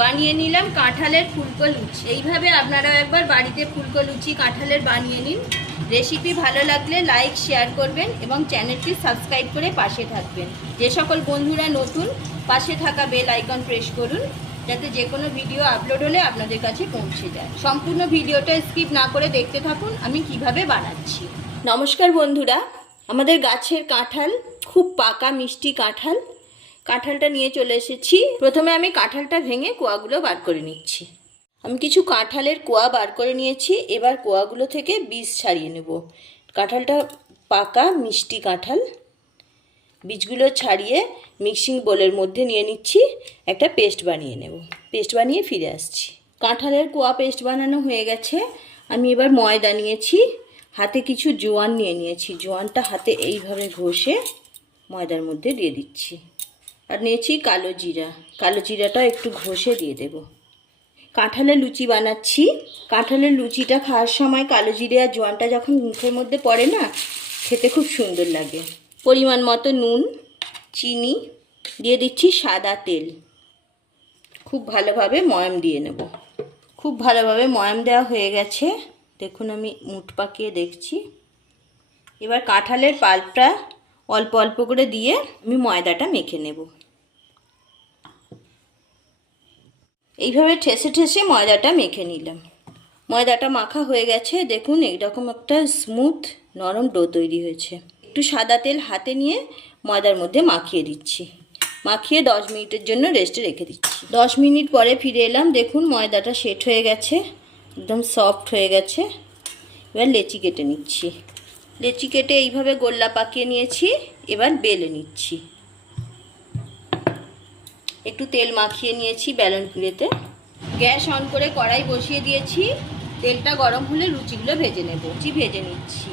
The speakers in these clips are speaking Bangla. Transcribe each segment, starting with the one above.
বানিয়ে নিলাম কাঁঠালের ফুলকো লুচি। এইভাবে আপনারাও একবার বাড়িতে ফুলকো লুচি কাঁঠালের বানিয়ে নিন। রেসিপি ভালো লাগলে লাইক শেয়ার করবেন এবং চ্যানেলটি সাবস্ক্রাইব করে পাশে থাকবেন। যে সকল বন্ধুরা নতুন, পাশে থাকা বেল আইকন প্রেস করুন যাতে যে কোনো ভিডিও আপলোড হলে আপনাদের কাছে পৌঁছে যায়। সম্পূর্ণ ভিডিওটা স্কিপ না করে দেখতে থাকুন আমি কিভাবে বানাচ্ছি। নমস্কার বন্ধুরা, আমাদের গাছের কাঁঠাল খুব পাকা মিষ্টি কাঁঠালটা নিয়ে চলে এসেছি। প্রথমে আমি কাঁঠালটা ভেঙে কোয়াগুলো বার করে নিচ্ছি। আমি কিছু কাঁঠালের কোয়া বার করে নিয়েছি। এবার কোয়াগুলো থেকে বীজ ছাড়িয়ে নেব। কাঁঠালটা পাকা মিষ্টি কাঁঠাল। বীজগুলো ছাড়িয়ে মিক্সিং বোলের মধ্যে নিয়ে নিচ্ছি। একটা পেস্ট বানিয়ে নেব। পেস্ট বানিয়ে ফিরে আসছি। কাঁঠালের কোয়া পেস্ট বানানো হয়ে গেছে। আমি এবার ময়দা নিয়েছি, হাতে কিছু জোয়ান নিয়ে নিয়েছি। জোয়ানটা হাতে এইভাবে ঘষে ময়দার মধ্যে দিয়ে দিচ্ছি। আর নিয়েছি কালো জিরা। কালো জিরাটা একটু ঘষে দিয়ে দেব। কাঁঠালের লুচি বানাচ্ছি। কাঁঠালের লুচিটা খাওয়ার সময় কালো জিরে আর জোয়ানটা যখন মুখের মধ্যে পড়ে না, খেতে খুব সুন্দর লাগে। পরিমাণ মতো নুন, চিনি দিয়ে দিচ্ছি, সাদা তেল। খুব ভালোভাবে ময়াম দিয়ে নেব। খুব ভালোভাবে ময়াম দেওয়া হয়ে গেছে। দেখুন আমি মুঠ পাকিয়ে দেখছি। এবার কাঁঠালের পাল্পটা অল্প অল্প করে দিয়ে আমি ময়দাটা মেখে নেব। এইভাবে ঠেসে ঠেসে ময়দাটা মেখে নিলাম। ময়দাটা মাখা হয়ে গেছে। দেখুন এইরকম একটা স্মুথ নরম ডো তৈরি হয়েছে। একটু সাদা তেল হাতে নিয়ে ময়দার মধ্যে মাখিয়ে দিচ্ছি। মাখিয়ে 10 মিনিটের জন্য রেস্টে রেখে দিচ্ছি। 10 মিনিট পরে ফিরে এলাম। দেখুন ময়দাটা সেট হয়ে গেছে, একদম সফট হয়ে গেছে। এবার লেচি কেটে নিচ্ছি। লেচি কেটে এইভাবে গোল্লা পাকিয়ে নিয়েছি। এবার বেলে নিচ্ছি। একটু তেল মাখিয়ে নিয়েছি বেলন পিঁড়েতে। গ্যাস অন করে কড়াই বসিয়ে দিয়েছি। তেলটা গরম হলে লুচিগুলো ভেজে নেব। লুচি ভেজে নিচ্ছি।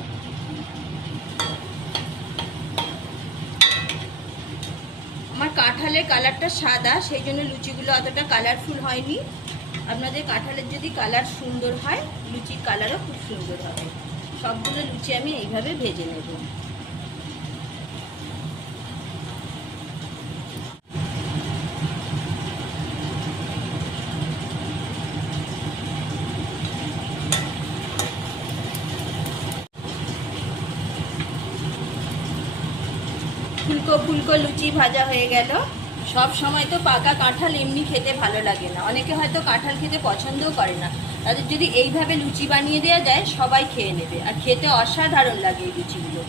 আমার কাঁঠালের কালারটা সাদা, সেই জন্য লুচিগুলো অতটা কালারফুল হয়নি। আপনাদের কাঁঠালের যদি কালার সুন্দর হয়, লুচির কালারও খুব সুন্দর হবে। সবগুলো লুচি আমি এইভাবে ভেজে নেব। ফুলকো ফুলকো লুচি ভাজা হয়ে গেল। সব সময় তো পাকা কাঁঠাল এমনি খেতে ভালো লাগে না। অনেকে হয়তো কাঁঠাল খেতে পছন্দও করে না। তাদের যদি এইভাবে লুচি বানিয়ে দেওয়া যায়, সবাই খেয়ে নেবে। আর খেতে অসাধারণ লাগে এই লুচিগুলো।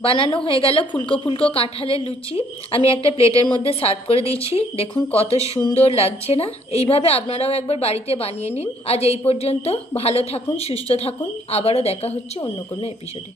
বানানো হয়ে গেল ফুলকো ফুলকো কাঁঠালের লুচি। আমি একটা প্লেটের মধ্যে সার্ভ করে দিয়েছি। দেখুন কত সুন্দর লাগছে না? এইভাবে আপনারাও একবার বাড়িতে বানিয়ে নিন। আজ এই পর্যন্ত। ভালো থাকুন, সুস্থ থাকুন। আবারও দেখা হচ্ছে অন্য কোনো এপিসোডে।